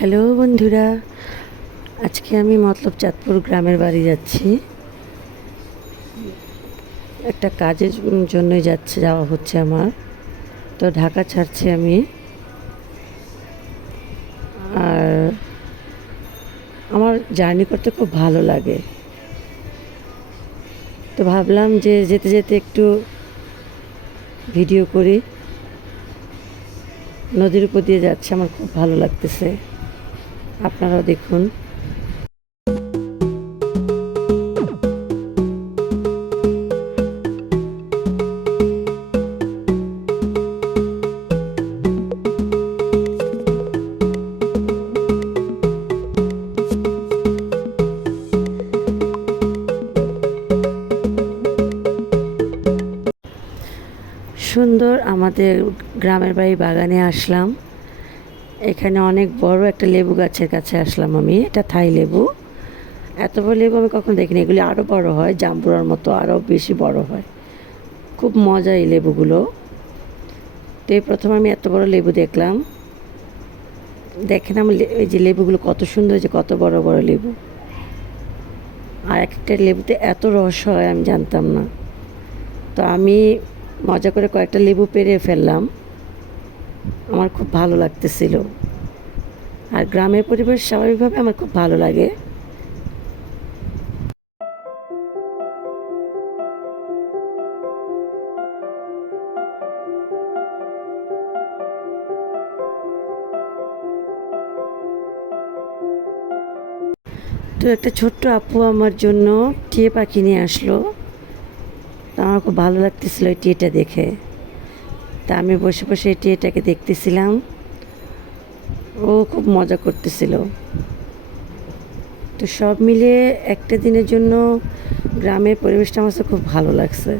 Hello বন্ধুরা, আজকে আমি মতলব চাঁদপুর গ্রামের বাড়ি যাচ্ছি। একটা কাজের জন্যই যাওয়া হচ্ছে আমার। তো ঢাকা ছাড়ছি আমি। আর আমার জার্নি করতে খুব ভালো লাগে। তো ভাবলাম যে যেতে যেতে একটু ভিডিও করি। নদীর উপর দিয়ে যাচ্ছে, আমার খুব ভালো লাগতেছে। আপনারাও দেখুন। সুন্দর আমাদের গ্রামের বাড়ি বাগানে আসলাম। এখানে অনেক বড় একটা লেবু গাছের কাছে আসলাম আমি। এটা থাই লেবু। এত বড় লেবু আমি কখনো দেখিনি। এগুলি আরও বড় হয়, জাম্বুরার মতো আরও বেশি বড় হয়। খুব মজা এই লেবুগুলো। তো এই প্রথম আমি এত বড় লেবু দেখলাম। দেখেন আমার এই যে লেবুগুলো কত সুন্দর, যে কত বড় বড় লেবু। আর এক একটা লেবুতে এত রস হয় আমি জানতাম না। তো আমি মজা করে কয়েকটা লেবু পেরে ফেললাম। আমার খুব ভালো লাগতেছিল। আর গ্রামের পরিবেশ স্বাভাবিকভাবে আমার খুব ভালো লাগে। তো একটা ছোট্ট আপু আমার জন্য টিয়ে পাখি নিয়ে আসলো। তা আমার খুব ভালো লাগতেছিল এই টিয়েটা দেখে। তা আমি বসে বসে এই টিয়েটাকে দেখতেছিলাম। ও খুব মজা করতেছিল। তো সব মিলিয়ে একটা দিনের জন্য গ্রামের পরিবেশটা আমার কাছে খুব ভালো লাগছে।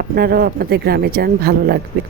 আপনারাও আপনাদের গ্রামে যান, ভালো লাগবে।